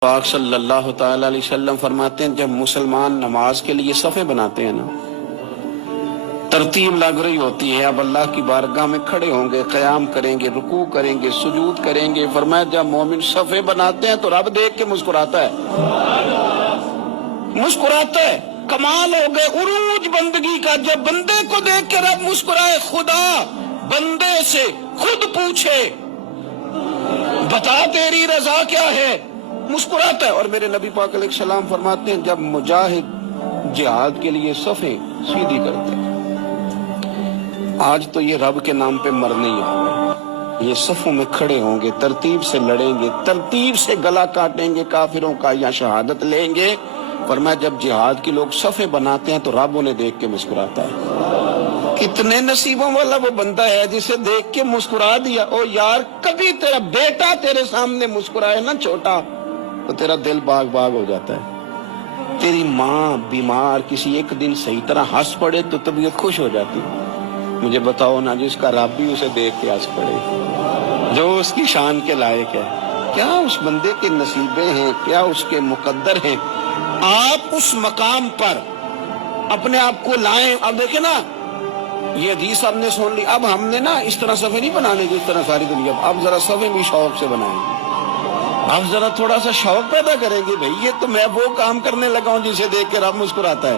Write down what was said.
پاک صلی اللہ تعالی علیہ وسلم فرماتے ہیں جب مسلمان نماز کے لیے صفیں بناتے ہیں نا، ترتیب لگ رہی ہوتی ہے، اب اللہ کی بارگاہ میں کھڑے ہوں گے، قیام کریں گے، رکوع کریں گے، سجود کریں گے، فرمایا جب مومن صفیں بناتے ہیں تو رب دیکھ کے مسکراتا ہے، مسکراتا ہے۔ کمال ہو گئے عروج بندگی کا، جب بندے کو دیکھ کے رب مسکرائے۔ خدا بندے سے خود پوچھے بتا تیری رضا کیا ہے، مسکراتا ہے۔ اور میرے نبی پاک علیہ السلام فرماتے ہیں جب مجاہد جہاد کے لیے صفیں سیدھی کرتے ہیں، آج تو یہ رب کے نام پہ مرنے ہی ہوں گے، یہ صفوں میں کھڑے ہوں گے، ترتیب سے لڑیں گے، ترتیب سے گلا کاٹیں گے کافروں کا یا شہادت لیں گے۔ فرمایا جب جہاد کے لوگ صفیں بناتے ہیں تو رب انہیں دیکھ کے مسکراتا ہے۔ کتنے نصیبوں والا وہ بندہ ہے جسے دیکھ کے مسکرا دیا۔ او یار، کبھی تیرا بیٹا تیرے سامنے مسکرائے نا چھوٹا تو تیرا دل باغ باغ ہو جاتا ہے۔ تیری ماں بیمار کسی ایک دن صحیح طرح ہنس پڑے تو طبیعت خوش ہو جاتی۔ مجھے بتاؤ نا جس کا رب بھی اسے دیکھ کے ہنس پڑے، جو اس کی شان کے لائق ہے، کیا اس بندے کے نصیبے ہیں، کیا اس کے مقدر ہیں۔ آپ اس مقام پر اپنے آپ کو لائیں۔ اب دیکھیں نا، یہ حدیث آپ نے سن لی، اب ہم نے نا اس طرح صفحے نہیں بنانے جس طرح ساری دنیا، اب ذرا صفحے بھی شوق سے بنائیں گے، اب ذرا تھوڑا سا شوق پیدا کریں گے۔ بھئی یہ تو میں وہ کام کرنے لگا ہوں جسے دیکھ کے رب مسکراتا ہے۔